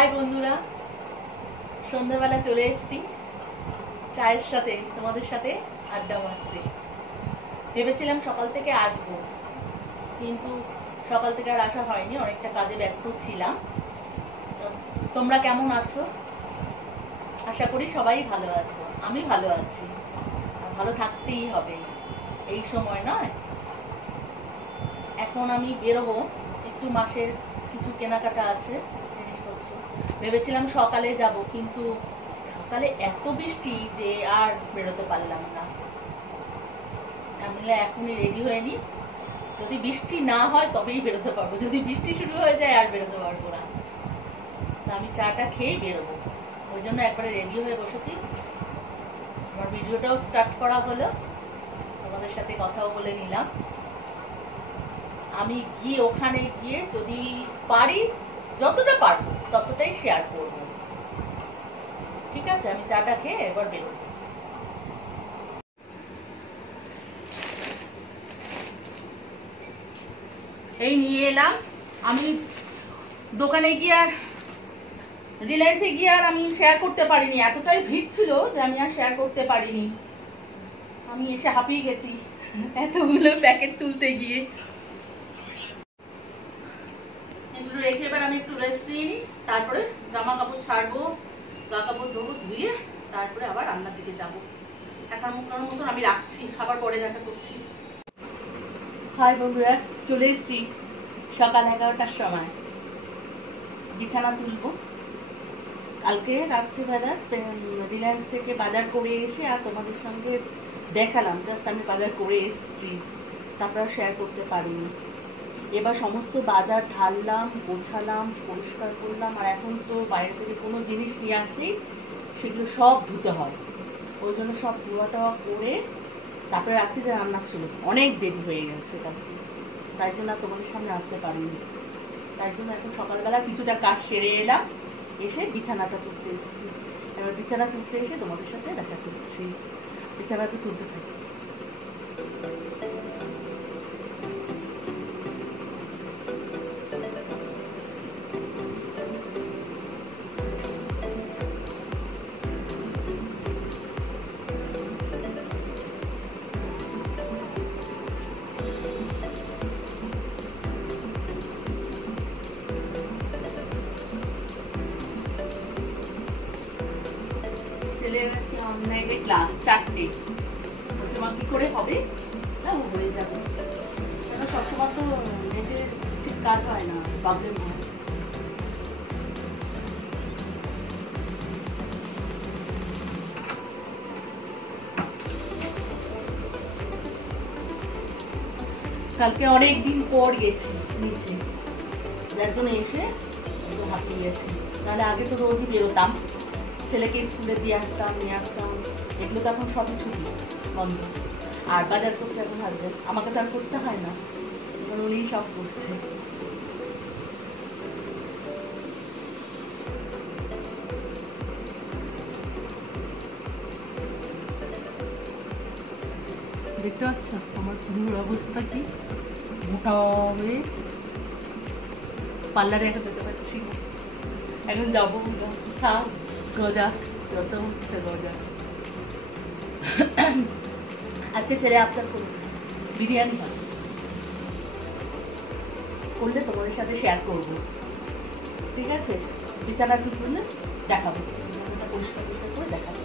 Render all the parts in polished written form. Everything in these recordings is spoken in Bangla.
হাই বন্ধুরা, সন্ধ্যাবেলা চলে এসেছি চায়ের সাথে তোমাদের সাথে আড্ডা মারতে। ভেবেছিলাম সকাল থেকে আসবো, কিন্তু সকাল থেকে আর আসা হয়নি, অনেকটা কাজে ব্যস্ত ছিলাম। তোমরা কেমন আছো? আশা করি সবাই ভালো আছো। আমি ভালো আছি, আর ভালো থাকতেই হবে, এই সময় নয়। এখন আমি বেরোবো, একটু মাসের কিছু কেনাকাটা আছে জিনিসপত্র। ভেবেছিলাম সকালে যাব, কিন্তু সকালে এত বৃষ্টি যে আর বেরোতে পারলাম না। আমি এখনই রেডি হয়ে নি, যদি বৃষ্টি না হয় তবেই বেরোতে পারবো, যদি বৃষ্টি শুরু হয়ে যায় আর বেরোতে পারবো না। তা আমি চাটা খেয়েই বেরোবো, ওই জন্য একবারে রেডি হয়ে বসেছি। আমার ভিডিওটাও স্টার্ট করা হলো, তোমাদের সাথে কথাও বলে নিলাম। আমি গিয়ে ওখানে গিয়ে যদি পারি, যতটা পারবো ততটাই শেয়ার করব। ঠিক আছে, আমি চাটা খেয়ে এবার বেরোবো। এই নিয়ে এলাম। আমি দোকানে গিয়ে আর রিলায়েন্সে গিয়ে আর আমি শেয়ার করতে পারিনি, এতটাই ভিড় ছিল যে আমি আর শেয়ার করতে পারিনি। আমি এসে হাঁপিয়ে গেছি এতগুলো প্যাকেট তুলতে গিয়ে। এগুলো রেখে এবার আমি একটু রেস্ট নিয়ে নিই, তারপরে জামা কাপড় ছাড়বো, গা কাপড় ধোবো, ধুয়ে তারপরে আবার রান্নার দিকে যাবো। এখন মুখানোর মতন আমি রাখছি, খাবার পরে দেখা করছি। হাই বন্ধুরা, চলে এসেছি সকাল 11টার সময়। বিছানা তুলবো। কালকে রাত্রিবেলা রিলায়েন্স থেকে বাজার করে এসে আর তোমাদের সঙ্গে দেখালাম, জাস্ট আমি বাজার করে এসেছি, তারপরে শেয়ার করতে পারিনি। এবার সমস্ত বাজার ঢাললাম, গোছালাম, পরিষ্কার করলাম। আর এখন তো বাইরে থেকে কোনো জিনিস নিয়ে আসলেই সেগুলো সব ধুতে হয়, ওই জন্য সব ধোয়া টোয়া করে তারপরে রাত্রিতে রান্না ছিল, অনেক দেরি হয়ে গেছে কালকে, তাই জন্য তোমাদের সামনে আসতে পারিনি। তাই জন্য এখন সকালবেলা কিছুটা কাজ সেরে এলাম, এসে বিছানাটা তুলতে এসেছি। এবার বিছানা তুলতে এসে তোমাদের সাথে দেখা করছি। বিছানাটা তুলতে থাকি। ছেলের আজকে অনলাইনে ক্লাস 4টে, বলছে মা কি করে হবে? না হয়ে যাবে, কেন সবসময় তো নেটের ঠিক কাজ হয় না, প্রবলেম হয়। কালকে অনেকদিন পর গেছি নিচে, যার জন্য এসে একটু হাঁপিয়ে গেছি। নাহলে আগে তো রোজই বেরোতাম, ছেলেকে স্কুলে দিয়ে আসতাম, নিয়ে আসতাম, এগুলো তো এখন সবই ছুটি, বন্ধ। আর বাজার করতে এখন হাসবেন, আমাকে তো আর করতে হয় না, এখন উনিই সব করছে। দেখতে পাচ্ছ আমার পুরোর অবস্থা কি, মোটা হয়ে পার্লারে এখন যেতে পারছি। এখন যাবো গজা, যত হচ্ছে গজা। আজকে ছেলে আবদার করেছে বিরিয়ানি করলে তোমাদের সাথে শেয়ার করবো। ঠিক আছে, বিছানা ঠিক করলে দেখাবো, পরিষ্কার পরিষ্কার করে দেখাবো।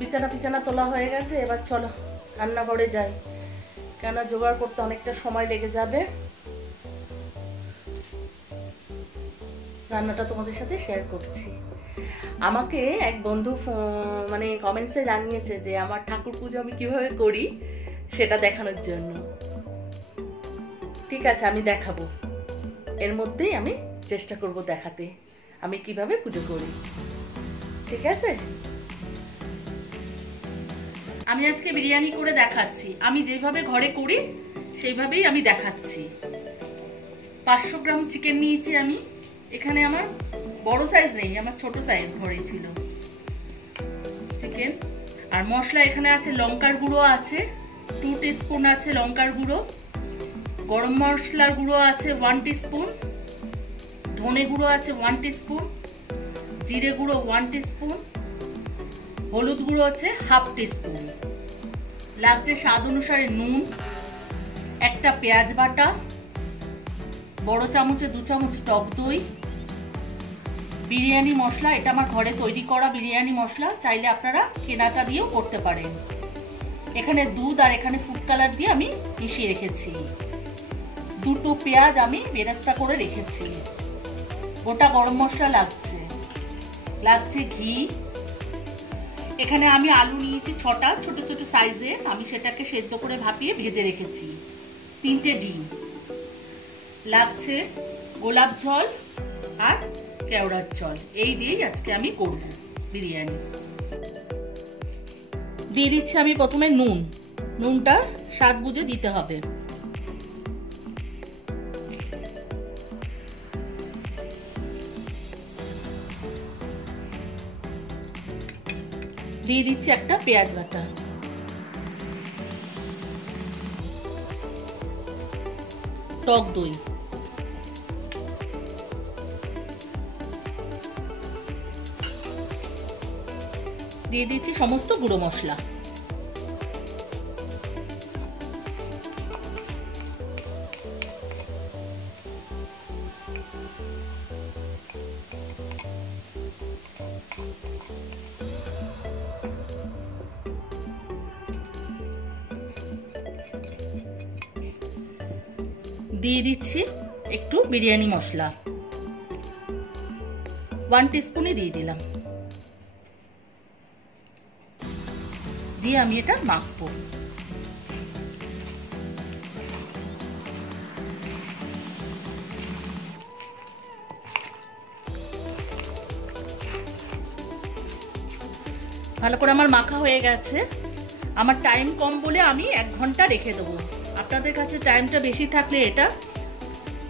বিছানা তোলা হয়ে গেছে, এবার চলো রান্নাঘরে যাই, কেন জোগাড় করতে অনেকটা সময় লেগে যাবে। রান্নাটা তোমাদের সাথে শেয়ার করছি। আমাকে এক বন্ধু মানে কমেন্টসে জানিয়েছে যে আমার ঠাকুর পুজো আমি কিভাবে করি সেটা দেখানোর জন্য। ঠিক আছে, আমি দেখাবো, এর মধ্যেই আমি চেষ্টা করব দেখাতে আমি কিভাবে পুজো করি। ঠিক আছে, আমি আজকে বিরিয়ানি করে দেখাচ্ছি, আমি যেভাবে ঘরে করি সেইভাবেই আমি দেখাচ্ছি। 500 গ্রাম চিকেন নিয়েছি আমি, এখানে আমার বড় সাইজ নেই, আমার ছোট সাইজ ঘরে ছিল চিকেন। আর মশলা এখানে আছে লঙ্কার গুঁড়ো আছে 2 টিস্পুন আছে লঙ্কার গুঁড়ো, গরম মশলার গুঁড়ো আছে 1 টিস্পুন, ধনে গুঁড়ো আছে 1 টিস্পুন, জিরে গুঁড়ো 1 টিস্পুন, হলুদ গুঁড়ো আছে 1/2 টিস্পুন, লাগছে স্বাদ অনুসারে নুন, একটা পেঁয়াজ বাটা, বড় চামচে 2 চামচ টক দই, বিরিয়ানি মশলা, এটা আমার ঘরে তৈরি করা বিরিয়ানি মশলা, চাইলে আপনারা কেনাটা দিয়েও করতে পারেন। এখানে দুধ আর এখানে ফুড কালার দিয়ে আমি মিশিয়ে রেখেছি। 2টো পেঁয়াজ আমি বেরেস্তা করে রেখেছি। গোটা গরম মশলা লাগছে ঘি। এখানে আমি আলু নিয়েছি 6টা ছোট ছোট সাইজের, আমি সেটাকে সেদ্ধ করে ভাপিয়ে ভেজে রেখেছি। 3টে ডিম লাগছে, গোলাপ জল আর কেওড়ার জল, এই দিয়েই আজকে আমি করব বিরিয়ানি। দিয়ে দিচ্ছি আমি প্রথমে নুনটা স্বাদ বুঝে দিতে হবে। দিয়ে দিচ্ছি একটা পেঁয়াজ বাটা, টক দই, দিয়ে দিচ্ছি সমস্ত গুঁড়ো মশলা। দিয়ে দিচ্ছি একটু বিরিয়ানি মশলা, 1 টিস্পুনই দিয়ে দিলাম। দিয়ে আমি এটা মাখবো। ভালো করে আমার মাখা হয়ে গেছে। আমার টাইম কম বলে আমি 1 ঘন্টা রেখে দেবো। আপনাদের কাছে টাইমটা বেশি থাকলে এটা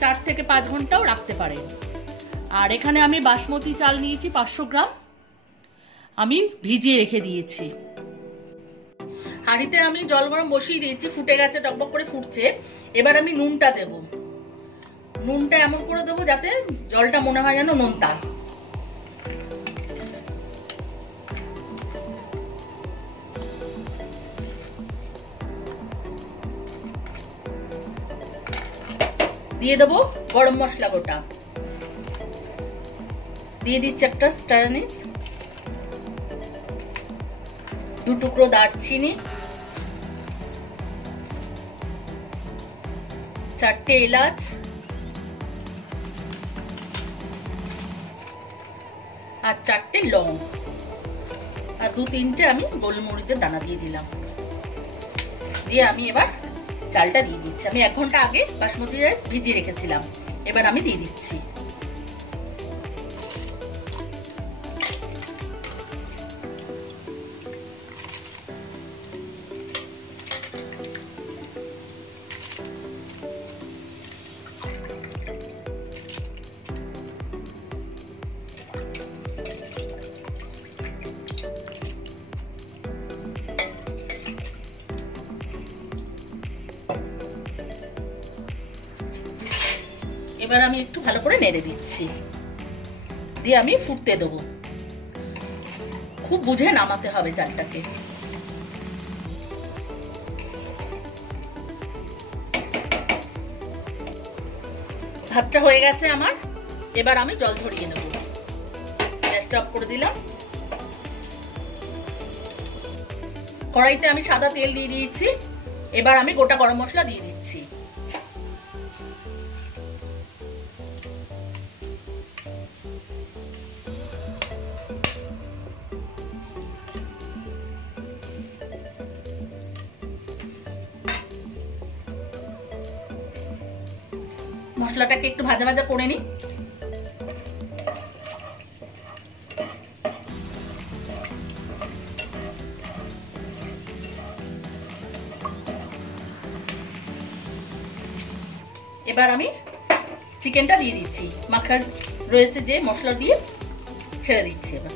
4 থেকে 5 ঘন্টাও রাখতে পারেন। আর এখানে আমি বাসমতি চাল নিয়েছি 500 গ্রাম, আমি ভিজিয়ে রেখে দিয়েছি। হাঁড়িতে আমি জল গরম বসিয়ে দিয়েছি, ফুটে গেছে, টকবক করে ফুটছে। এবার আমি নুনটা দেব। নুনটা এমন করে দেবো যাতে জলটা মনে হয় যেন নোনতা। দিয়ে দেবো গরম মশলা গোটা, দিয়ে দিচ্ছি একটা স্টার অ্যানিস, 2 টুকরো দারচিনি, 4টে এলাচ, আর 4টে লং, আর 2-3টে আমি গোলমরিচের দানা দিয়ে দিলাম। দিয়ে আমি এবার চালটা দিয়ে দিচ্ছি। আমি 1 ঘন্টা আগে বাসমতি রাইস ভিজিয়ে রেখেছিলাম, এবার আমি দিয়ে দিচ্ছি। এবার আমি একটু ভালো করে নেড়ে দিচ্ছি, দিয়ে আমি ফুটতে দেবো। খুব বুঝে নামাতে হবে চালটাকে। ভাতটা হয়ে গেছে আমার, এবার আমি জল ঝরিয়ে নেব। গ্যাসটা অফ করে দিলাম। কড়াইতে আমি সাদা তেল দিয়ে দিয়েছি, এবার আমি গোটা গরম মশলা দিয়ে দিচ্ছি। মশলাটাকে একটু ভাজা ভাজা করে নিই। এবার আমি চিকেনটা দিয়ে দিচ্ছি, মাখা রয়েছে যে মশলা দিয়ে ছেড়ে দিচ্ছি। এবার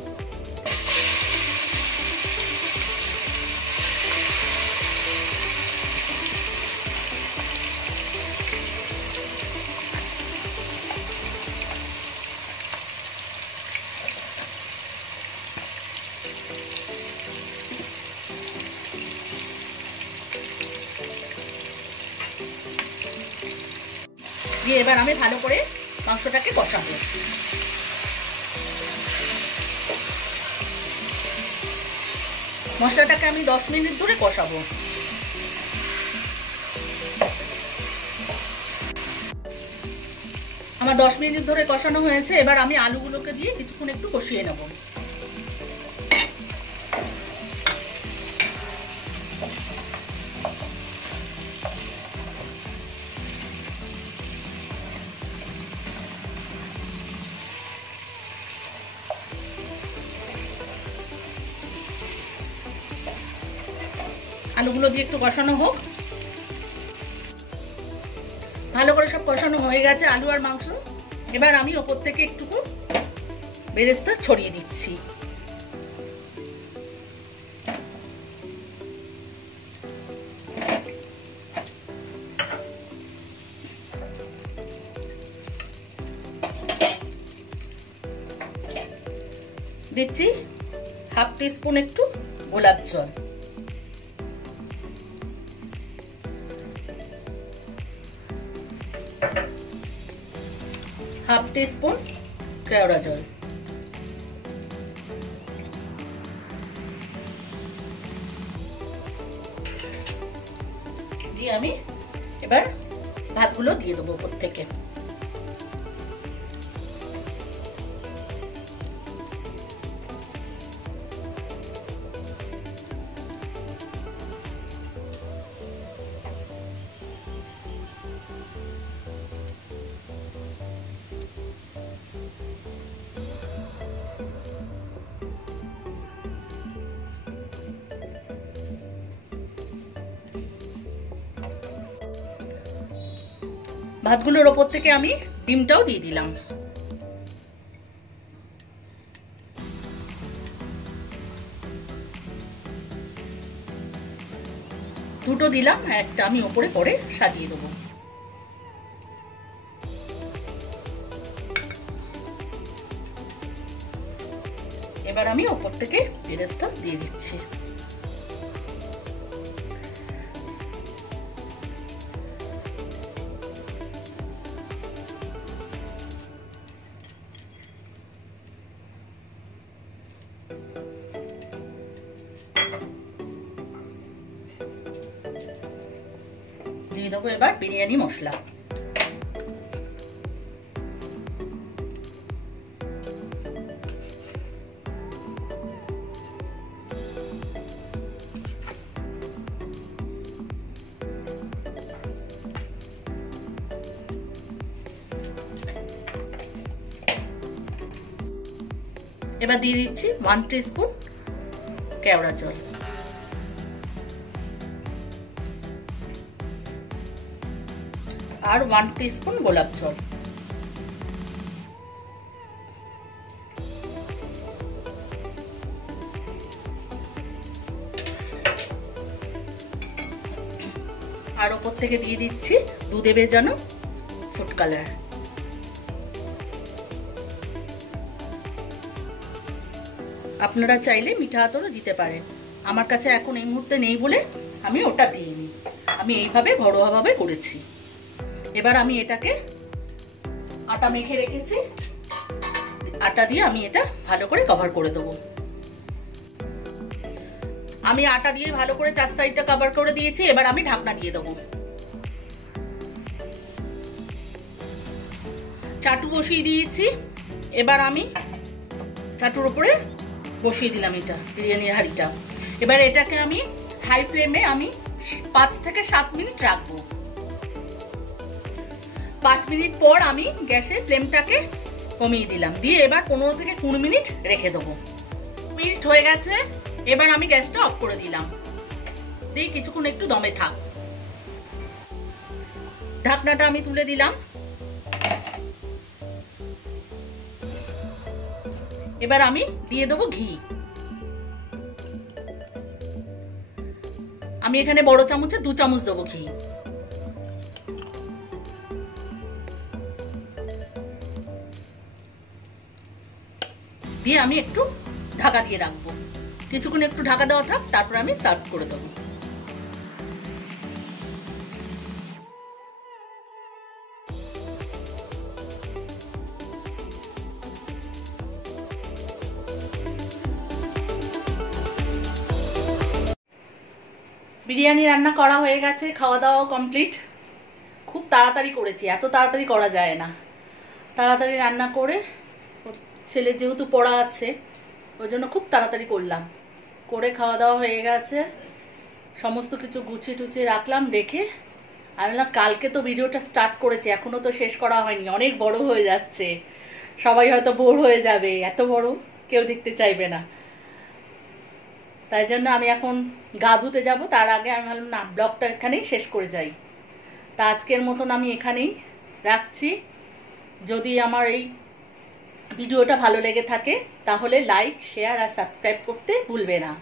দিয়ে এবার আমি ভালো করে মাংসটাকে কষাবো। মশলাটাকে আমি 10 মিনিট ধরে কষাবো। আমার 10 মিনিট ধরে কষানো হয়েছে। এবার আমি আলুগুলোকে দিয়ে কিছুক্ষণ একটু কষিয়ে নেব। আলুগুলো দিয়ে একটু কষানো হোক। ভালো করে সব কষানো হয়ে গেছে আলু আর মাংস। এবার আমি ওপর থেকে একটু বেরেস্তা ছড়িয়ে দিচ্ছি। দিচ্ছি হাফ টিস্পুন একটু গোলাপ জল, হাফ টিস্পুন কেওড়া জল, দিয়ে আমি এবার ভাতগুলো দিয়ে দেবো উপর থেকে। ভাতগুলোর ওপর থেকে আমি ডিমটাও দিয়ে দিলাম। দুটো দিলাম, একটা আমি ওপরে পরে সাজিয়ে দেবো। এবার আমি ওপর থেকে বেরেস্তা দিয়ে দিচ্ছি। দিয়ে দেবো এবার বিরিয়ানি মশলা। এবার দিয়ে দিচ্ছি 1 টিস্পুন কেওড়া জল, আর 1 টিস্পুন গোলাপ জল। আর ওপর থেকে দিয়ে দিচ্ছি দুধে ভেজানো ফুড কালার। আপনারা চাইলে মিঠা আতরও দিতে পারেন, আমার কাছে এখন এই মুহূর্তে নেই বলে আমি ওটা দিইনি। আমি এইভাবে ঘরোয়াভাবে করেছি। এবার আমি এটাকে আটা মেখে রেখেছি, আটা দিয়ে আমি এটা ভালো করে কভার করে দেবো। আমি আটা দিয়ে ভালো করে 4 সাইডটা কভার করে দিয়েছি। এবার আমি ঢাকনা দিয়ে দেবো। চাটু বসিয়ে দিয়েছি। এবার আমি চাটুর উপরে বসিয়ে দিলাম এটা বিরিয়ানির হাঁড়িটা। এবার এটাকে আমি হাই ফ্লেমে আমি 5 থেকে 7 মিনিট রাখবো। 5 মিনিট পর আমি গ্যাসের ফ্লেমটাকে কমিয়ে দিলাম, দিয়ে এবার 15 থেকে 20 মিনিট রেখে দেবো। মিনিট হয়ে গেছে। এবার আমি গ্যাসটা অফ করে দিলাম, দিয়ে কিছুক্ষণ একটু দমে থাক। ঢাকনাটা আমি তুলে দিলাম। এবার আমি দিয়ে দেবো ঘি। আমি এখানে বড় চামচে 2 চামচ দেবো ঘি। দিয়ে আমি একটু ঢাকা দিয়ে রাখবো। কিছুক্ষণ একটু ঢাকা দেওয়া থাক, তারপর আমি সার্ভ করে দেবো। বিরিয়ানি রান্না করা হয়ে গেছে, খাওয়া দাওয়া কমপ্লিট। খুব তাড়াতাড়ি করেছি, এত তাড়াতাড়ি করা যায় না। তাড়াতাড়ি রান্না করে, ছেলের যেহেতু পড়া আছে ওই জন্য খুব তাড়াতাড়ি করলাম। করে খাওয়া দাওয়া হয়ে গেছে, সমস্ত কিছু গুছিয়ে টুছিয়ে রাখলাম। রেখে আমি বললাম কালকে তো ভিডিওটা স্টার্ট করেছি, এখনো তো শেষ করা হয়নি, অনেক বড় হয়ে যাচ্ছে, সবাই হয়তো বোর হয়ে যাবে, এত বড় কেউ দেখতে চাইবে না। তাই জন্য আমি এখন গা ধুতে যাব, তার আগে আমি ভাবলাম না, ব্লগটা এখানেই শেষ করে যাই। তা আজকের মতন আমি এখানেই রাখছি। যদি আমার এই ভিডিওটা ভালো লেগে থাকে তাহলে লাইক, শেয়ার আর সাবস্ক্রাইব করতে ভুলবে না।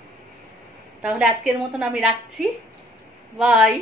তাহলে আজকের মতন আমি রাখছি, বাই।